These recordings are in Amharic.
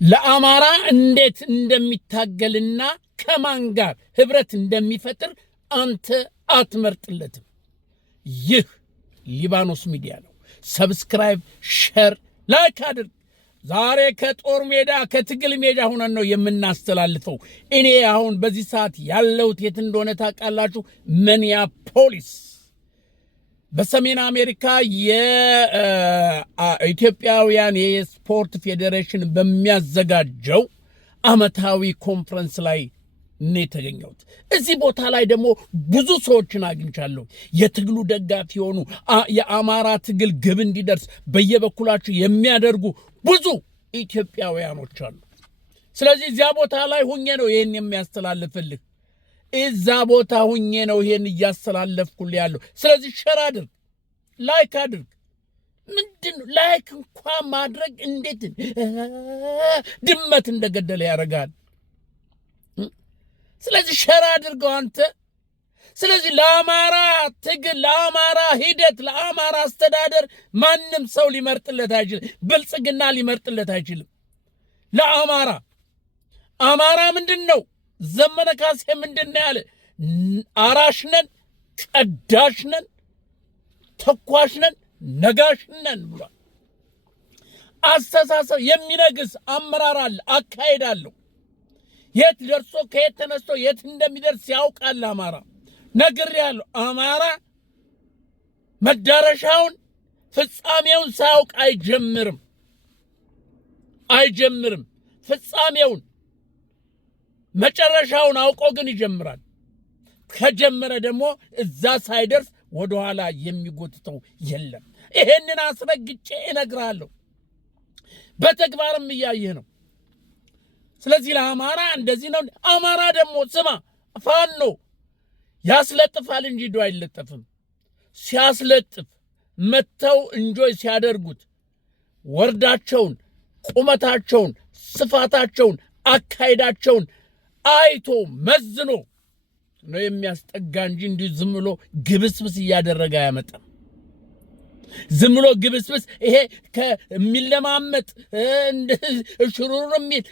ለአማራ እንዴት እንደሚታገልና ከማን ጋር ህብረት እንደሚፈጥር አንተ አትመርጥለትም። ይህ ሊባኖስ ሚዲያ ነው። ሰብስክራይብ፣ ሼር፣ ላይክ አድርግ። ዛሬ ከጦር ሜዳ ከትግል ሜዳ ሆነን ነው የምናስተላልፈው። እኔ አሁን በዚህ ሰዓት ያለሁት የት እንደሆነ ታውቃላችሁ? ሚኒያፖሊስ በሰሜን አሜሪካ የኢትዮጵያውያን የስፖርት ፌዴሬሽን በሚያዘጋጀው ዓመታዊ ኮንፈረንስ ላይ ነው የተገኘሁት። እዚህ ቦታ ላይ ደግሞ ብዙ ሰዎችን አግኝቻለሁ። የትግሉ ደጋፊ የሆኑ የአማራ ትግል ግብ እንዲደርስ በየበኩላቸው የሚያደርጉ ብዙ ኢትዮጵያውያኖች አሉ። ስለዚህ እዚያ ቦታ ላይ ሁኜ ነው ይህን የሚያስተላልፍልህ። እዛ ቦታ ሁኜ ነው ይሄን እያስተላለፍኩልህ ያለው። ስለዚህ ሼር አድርግ፣ ላይክ አድርግ። ምንድነው ላይክ እንኳን ማድረግ እንዴት ድመት እንደገደለ ያደርጋል። ስለዚህ ሼር አድርገው አንተ። ስለዚህ ለአማራ ትግል፣ ለአማራ ሂደት፣ ለአማራ አስተዳደር ማንም ሰው ሊመርጥለት አይችልም። ብልጽግና ሊመርጥለት አይችልም። ለአማራ አማራ ምንድነው? ዘመነ ካሴ ምንድነው ያለ? አራሽነን፣ ቀዳሽነን፣ ተኳሽነን፣ ነጋሽነን ብሏል። አስተሳሰብ የሚነግስ አመራር አለ፣ አካሄድ አለው። የት ደርሶ ከየት ተነስቶ የት እንደሚደርስ ያውቃል አማራ። ነግሬያለሁ። አማራ መዳረሻውን ፍጻሜውን ሳያውቅ አይጀምርም። ፍጻሜውን መጨረሻውን አውቆ ግን ይጀምራል። ከጀመረ ደግሞ እዛ ሳይደርስ ወደኋላ የሚጎትተው የለም። ይሄንን አስረግጬ እነግርሃለሁ። በተግባርም እያየህ ነው። ስለዚህ ለአማራ እንደዚህ ነው። አማራ ደግሞ ስማ፣ ፋኖ ያስለጥፋል እንጂ ዶ አይለጠፍም። ሲያስለጥፍ መተው እንጆይ ሲያደርጉት ወርዳቸውን፣ ቁመታቸውን፣ ስፋታቸውን፣ አካሄዳቸውን አይቶ መዝኖ ነው የሚያስጠጋ እንጂ እንዲሁ ዝም ብሎ ግብስብስ እያደረገ አያመጣም። ዝም ብሎ ግብስብስ ይሄ ከሚለማመጥ ሽሩር የሚል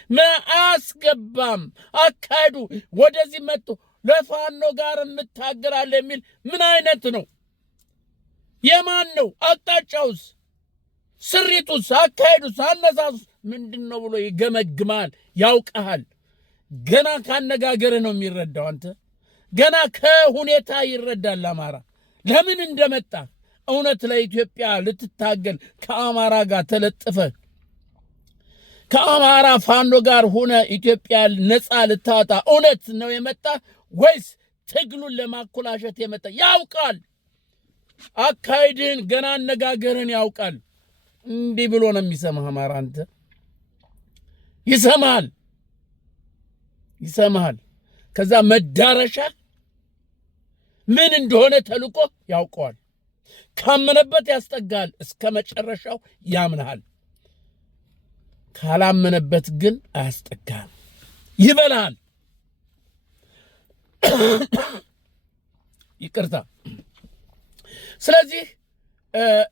አያስገባም። አካሄዱ ወደዚህ መጥቶ ለፋኖ ጋር የምታገራለ የሚል ምን አይነት ነው? የማን ነው? አቅጣጫውስ፣ ስሪቱስ፣ አካሄዱስ፣ አነሳሱስ ምንድን ነው ብሎ ይገመግማል፣ ያውቀሃል። ገና ካነጋገርህ ነው የሚረዳው። አንተ ገና ከሁኔታ ይረዳል አማራ ለምን እንደመጣ። እውነት ለኢትዮጵያ ልትታገል ከአማራ ጋር ተለጥፈ ከአማራ ፋኖ ጋር ሆነ ኢትዮጵያ ነፃ ልታወጣ እውነት ነው የመጣ ወይስ ትግሉን ለማኮላሸት የመጣ? ያውቃል። አካሄድህን ገና አነጋገርህን ያውቃል። እንዲህ ብሎ ነው የሚሰማህ አማራ። አንተ ይሰማሃል። ከዛ መዳረሻ ምን እንደሆነ ተልቆ ያውቀዋል። ካመነበት ያስጠጋል፣ እስከ መጨረሻው ያምናል። ካላመነበት ግን አያስጠጋም፣ ይበላል። ይቅርታ። ስለዚህ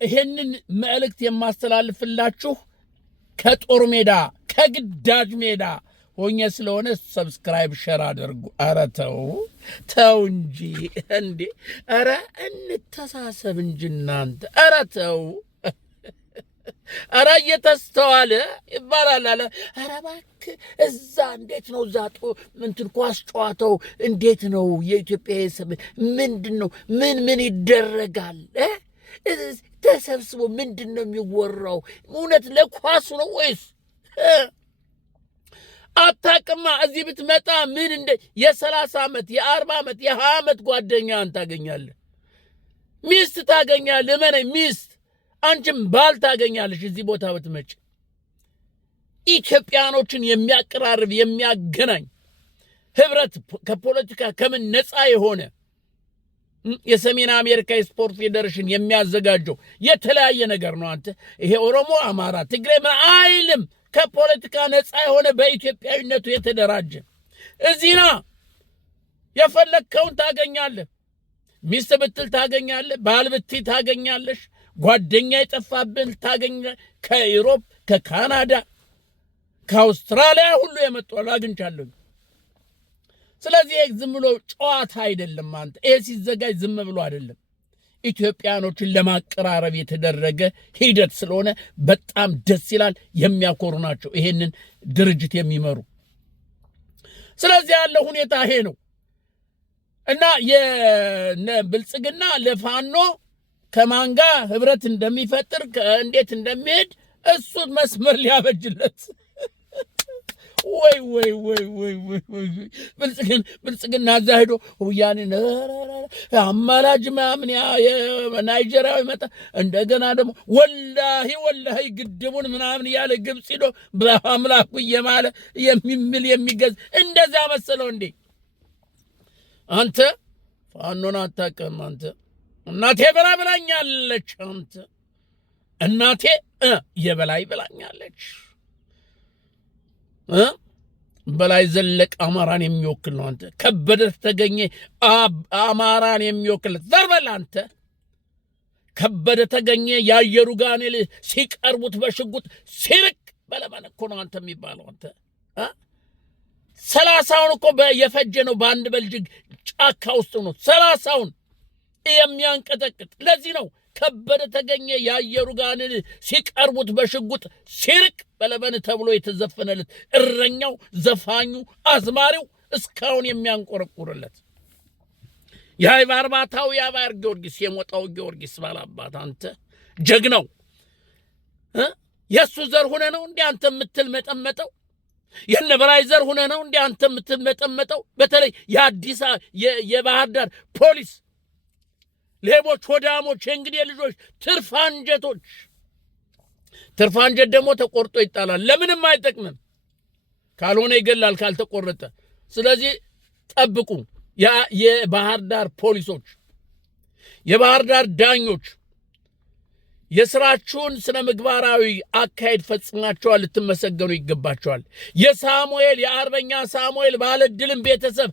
ይሄንን መልእክት የማስተላልፍላችሁ ከጦር ሜዳ ከግዳጅ ሜዳ ሆኜ ስለሆነ ሰብስክራይብ ሼር አድርጉ። ኧረ ተው እንጂ እንዴ! ኧረ እንተሳሰብ እንጂ እናንተ! ኧረ ተው! ኧረ እየተስተዋለ ይባላል አለ። ኧረ እባክህ እዛ እንዴት ነው? እዛ እንትን ኳስ ጨዋታው እንዴት ነው? የኢትዮጵያ ሰብ ምንድን ነው? ምን ይደረጋል? ተሰብስቦ ምንድን ነው የሚወራው? እውነት ለኳሱ ነው ወይስ አታቅማ? እዚህ ብትመጣ ምን እንደ የ30 ዓመት የ40 ዓመት የ20 ዓመት ጓደኛን ታገኛለህ። ሚስት ታገኛለህ። እመነኝ፣ ሚስት አንቺም ባል ታገኛለሽ። እዚህ ቦታ ብትመጭ ኢትዮጵያኖችን የሚያቀራርብ የሚያገናኝ ህብረት ከፖለቲካ ከምን ነፃ የሆነ የሰሜን አሜሪካ የስፖርት ፌዴሬሽን የሚያዘጋጀው የተለያየ ነገር ነው። አንተ ይሄ ኦሮሞ፣ አማራ፣ ትግሬ አይልም። ከፖለቲካ ነፃ የሆነ በኢትዮጵያዊነቱ የተደራጀ እዚህና የፈለግከውን ታገኛለህ። ሚስት ብትል ታገኛለህ፣ ባል ብትይ ታገኛለሽ፣ ጓደኛ የጠፋብን ታገኛለህ። ከዩሮፕ ከካናዳ ከአውስትራሊያ ሁሉ የመጡ አግኝቻለሁ። ስለዚህ ዝም ብሎ ጨዋታ አይደለም። አንተ ይሄ ሲዘጋጅ ዝም ብሎ አይደለም። ኢትዮጵያኖችን ለማቀራረብ የተደረገ ሂደት ስለሆነ በጣም ደስ ይላል። የሚያኮሩ ናቸው ይሄንን ድርጅት የሚመሩ። ስለዚህ ያለው ሁኔታ ይሄ ነው እና የብልጽግና ለፋኖ ከማን ጋር ህብረት እንደሚፈጥር እንዴት እንደሚሄድ እሱ መስመር ሊያበጅለት ወይ ብልጽግና እዛ ሄዶ ወያኔ አማላጅ ምናምን ናይጄሪያዊ መጣ። እንደገና ደግሞ ወላሂ ግድቡን ምናምን እያለ ግብፅ ሄዶ በአምላኩ እየማለ የሚምል የሚገዝ እንደዛ መሰለው እንዴ? አንተ ፋኖን አታውቅም። አንተ እናቴ በላ ብላኛለች። አንተ እናቴ የበላይ ብላኛለች። በላይ ዘለቅ አማራን የሚወክል ነው። አንተ ከበደ ተገኘ አማራን የሚወክል ዘርበል። አንተ ከበደ ተገኘ ያየሩ ጋኔል ሲቀርቡት በሽጉጥ ሲርቅ በለበለ እኮ ነው አንተ የሚባለው። አንተ 30ውን እኮ የፈጀ ነው በአንድ በልጅግ ጫካ ውስጥ ነው 30ውን የሚያንቀጠቅጥ። ለዚህ ነው ከበደ ተገኘ ያየሩ ጋኔል ሲቀርቡት በሽጉጥ ሲርቅ በለበን ተብሎ የተዘፈነለት እረኛው፣ ዘፋኙ፣ አዝማሪው እስካሁን የሚያንቆረቁርለት የአይባርባታው የአባር ጊዮርጊስ የሞጣው ጊዮርጊስ ባላባት አንተ ጀግናው የሱ ዘር ሆነ ነው እንዴ አንተ የምትል መጠመጠው? የነበላይ ዘር ሆነ ነው እንዴ አንተ የምትል መጠመጠው? በተለይ የአዲስ የባህር ዳር ፖሊስ ሌቦች፣ ሆዳሞች፣ የእንግዲህ ልጆች፣ ትርፍ አንጀቶች። ትርፍ አንጀት ደግሞ ተቆርጦ ይጣላል። ለምንም አይጠቅምም። ካልሆነ ይገላል ካልተቆረጠ። ስለዚህ ጠብቁ። የባህር ዳር ፖሊሶች፣ የባህር ዳር ዳኞች የሥራችሁን ስነ ምግባራዊ አካሄድ ፈጽማችኋል፣ ልትመሰገኑ ይገባችኋል። የሳሙኤል የአርበኛ ሳሙኤል ባለድልም ቤተሰብ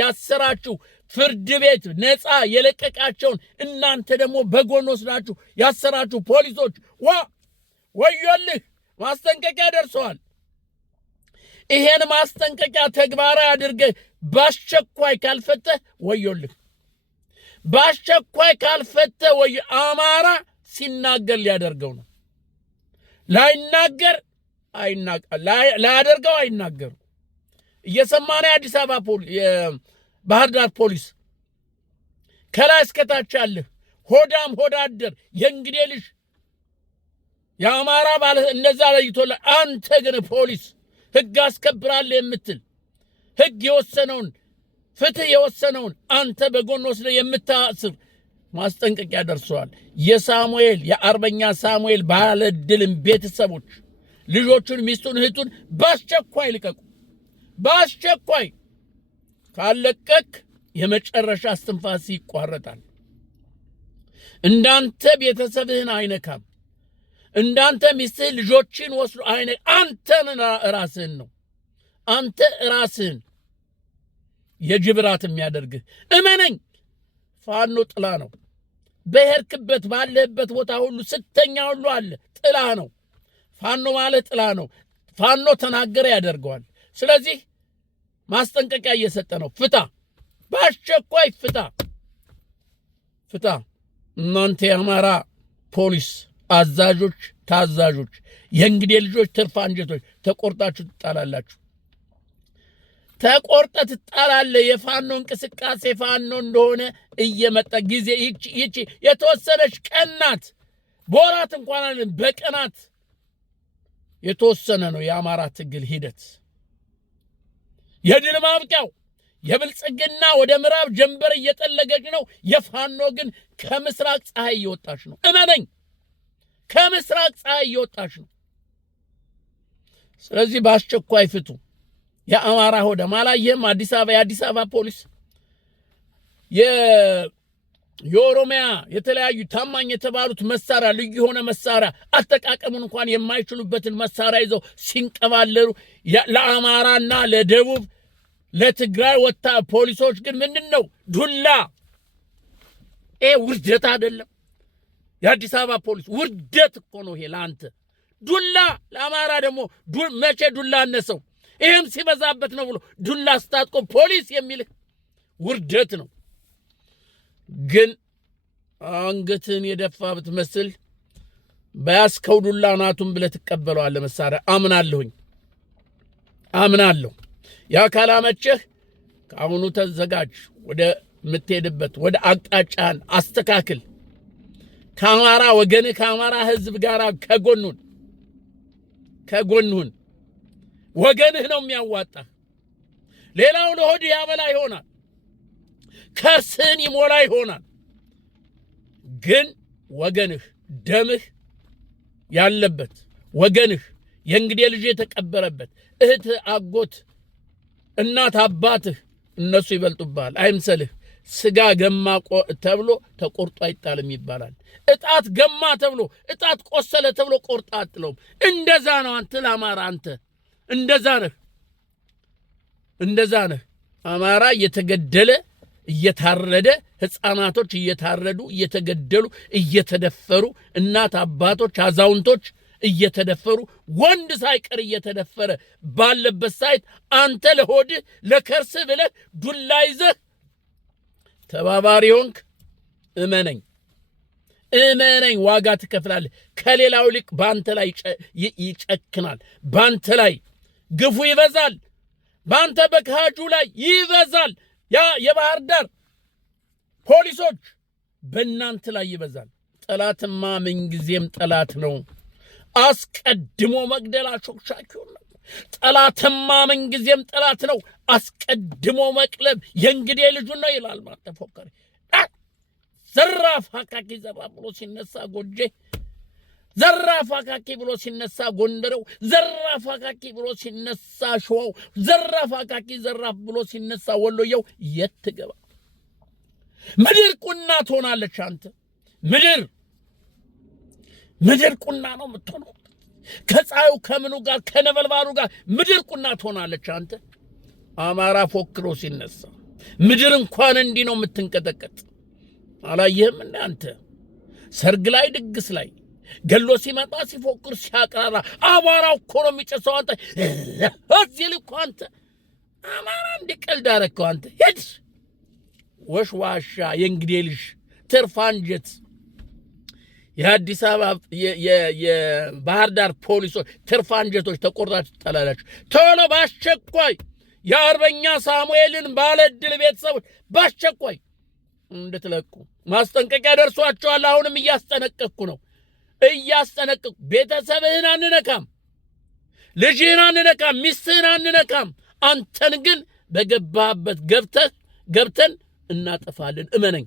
ያሰራችሁ ፍርድ ቤት ነፃ የለቀቃቸውን እናንተ ደግሞ በጎን ወስዳችሁ ያሰራችሁ ፖሊሶች ወዮልህ፣ ማስጠንቀቂያ ደርሰዋል። ይሄን ማስጠንቀቂያ ተግባራዊ አድርገህ በአስቸኳይ ካልፈተህ ወዮልህ። በአስቸኳይ ካልፈተህ አማራ ሲናገር ሊያደርገው ነው። ላያደርገው አይናገሩ። እየሰማነ የአዲስ አበባ ባህር ዳር ፖሊስ ከላይ እስከታች ያለህ ሆዳም ሆዳደር የእንግዴ ልጅ የአማራ ባለ እነዛ ለይቶላ። አንተ ግን ፖሊስ ህግ አስከብራለህ የምትል ህግ የወሰነውን ፍትህ የወሰነውን አንተ በጎን ወስደህ የምታስር ማስጠንቀቂያ ደርሰዋል። የሳሙኤል የአርበኛ ሳሙኤል ባለድልም ቤተሰቦች ልጆቹን፣ ሚስቱን፣ እህቱን በአስቸኳይ ልቀቁ። በአስቸኳይ ካለቀቅ የመጨረሻ እስትንፋስ ይቋረጣል። እንዳንተ ቤተሰብህን አይነካም። እንዳንተ ሚስትህ ልጆችን ወስዶ አንተን ራስህን ነው። አንተ ራስህን የጅብራት የሚያደርግህ እመነኝ። ፋኖ ጥላ ነው። በሄድክበት ባለህበት ቦታ ሁሉ ስተኛ ሁሉ አለ ጥላ ነው። ፋኖ ማለት ጥላ ነው። ፋኖ ተናገረ ያደርገዋል። ስለዚህ ማስጠንቀቂያ እየሰጠ ነው። ፍታ፣ በአስቸኳይ ፍታ። እናንተ የአማራ ፖሊስ አዛዦች፣ ታዛዦች፣ የእንግዴ ልጆች፣ ትርፍ አንጀቶች ተቆርጣችሁ ትጣላላችሁ። ተቆርጠ ትጣላለህ። የፋኖ እንቅስቃሴ ፋኖ እንደሆነ እየመጣ ጊዜ ይቺ የተወሰነች ቀናት በወራት እንኳን በቀናት የተወሰነ ነው የአማራ ትግል ሂደት። የድል ማብቂያው የብልጽግና ወደ ምዕራብ ጀንበር እየጠለገች ነው። የፋኖ ግን ከምስራቅ ፀሐይ እየወጣች ነው። እመነኝ፣ ከምስራቅ ፀሐይ እየወጣች ነው። ስለዚህ በአስቸኳይ ፍቱ። የአማራ ሆዳም አላየህም? የአዲስ አበባ ፖሊስ የኦሮሚያ የተለያዩ ታማኝ የተባሉት መሳሪያ ልዩ የሆነ መሳሪያ አጠቃቀሙን እንኳን የማይችሉበትን መሳሪያ ይዘው ሲንቀባለሩ ለአማራና ለደቡብ ለትግራይ ወጣ ፖሊሶች ግን ምንድነው ዱላ? ውርደት አይደለም? የአዲስ አበባ ፖሊስ ውርደት እኮ ነው ይሄ ለአንተ። ዱላ ለአማራ ደግሞ መቼ ዱላ አነሰው? ይህም ሲበዛበት ነው ብሎ ዱላ ስታጥቆ ፖሊስ የሚልህ ውርደት ነው። ግን አንገትን የደፋ ብትመስል በያዝከው ዱላ ናቱን ብለህ ትቀበለዋለህ። መሳሪያ አምናለሁ። ያ ካላመቸህ ከአሁኑ ተዘጋጅ፣ ወደ ምትሄድበት ወደ አቅጣጫን አስተካክል። ከአማራ ወገንህ ከአማራ ህዝብ ጋር ከጎንሁን ወገንህ ነው የሚያዋጣ። ሌላው ለሆድህ ያበላ ይሆናል፣ ከርስህን ይሞላ ይሆናል። ግን ወገንህ ደምህ ያለበት ወገንህ የእንግዴ ልጅ የተቀበረበት እህት፣ አጎት፣ እናት፣ አባትህ እነሱ ይበልጡብሃል። አይምሰልህ። ስጋ ገማ ተብሎ ተቆርጦ አይጣልም ይባላል። እጣት ገማ ተብሎ እጣት ቆሰለ ተብሎ ቆርጣ አጥለውም። እንደዛ ነው አንተ ለአማራ አንተ እንደዛ ነህ። አማራ እየተገደለ እየታረደ፣ ህፃናቶች እየታረዱ እየተገደሉ እየተደፈሩ፣ እናት አባቶች አዛውንቶች እየተደፈሩ፣ ወንድ ሳይቀር እየተደፈረ ባለበት ሳይት አንተ ለሆድህ ለከርስህ ብለህ ዱላ ይዘህ ተባባሪ ሆንክ። እመነኝ ዋጋ ትከፍላለህ። ከሌላው ይልቅ በአንተ ላይ ይጨክናል። በአንተ ላይ ግፉ ይበዛል። በአንተ በካጁ ላይ ይበዛል። ያ የባህር ዳር ፖሊሶች በእናንተ ላይ ይበዛል። ጠላትማ ምንጊዜም ጠላት ነው። አስቀድሞ መግደል አሾክሻኪው ነው። ጠላትማ ምንጊዜም ጠላት ነው። አስቀድሞ መቅለብ የእንግዴ ልጁን ነው ይላል ማተፎከሪ። ዘራፍ አካኪ ዘራፍ ብሎ ሲነሳ ጎጄ፣ ዘራፍ አካኪ ብሎ ሲነሳ ጎንደሬው፣ ዘራፍ አካኪ ብሎ ሲነሳ ሸዋው፣ ዘራፍ አካኪ ዘራፍ ብሎ ሲነሳ ወሎየው የት ትገባ? ምድር ቁና ትሆናለች። አንተ ምድር ቁና ነው የምትሆነው። ከፀሐዩ ከምኑ ጋር ከነበልባሉ ጋር ምድር ቁና ትሆናለች። አንተ አማራ ፎክሮ ሲነሳ ምድር እንኳን እንዲህ ነው የምትንቀጠቀጥ። አላየህም? እንደ አንተ ሰርግ ላይ ድግስ ላይ ገሎ ሲመጣ ሲፎክር ሲያቀራራ አቧራው እኮ ነው የሚጨሰው። አንተ እዚህ ልኮ አንተ አማራ እንዲቀልድ አረከው። አንተ ሄድ ወሽዋሻ የእንግዴ ልጅ ትርፍ አንጀት። የአዲስ አበባ የባህር ዳር ፖሊሶች ትርፍ አንጀቶች ተቆርጣችሁ ትጠላላችሁ። ቶሎ ባስቸኳይ የአርበኛ ሳሙኤልን ባለድል ቤተሰቦች ባስቸኳይ እንድትለቁ ማስጠንቀቂያ ደርሷቸዋል። አሁንም እያስጠነቀቅኩ ነው። ቤተሰብህን አንነካም፣ ልጅህን አንነካም፣ ሚስትህን አንነካም። አንተን ግን በገባህበት ገብተን እናጠፋለን። እመነኝ።